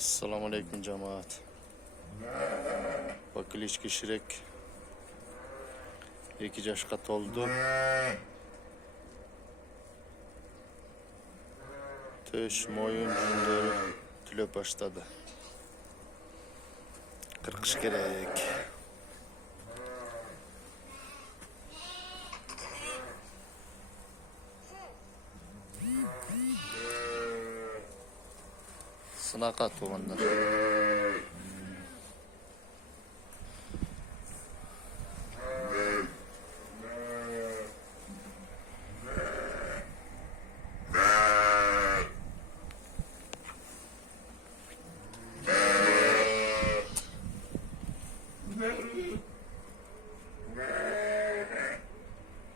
Assalomu alaykum jamoat. Bakilichki Shirek 2 yoshga to'ldi. Tush moyun jundori tula boshladi. Qirqish kerak. Sınaqa to'g'anda.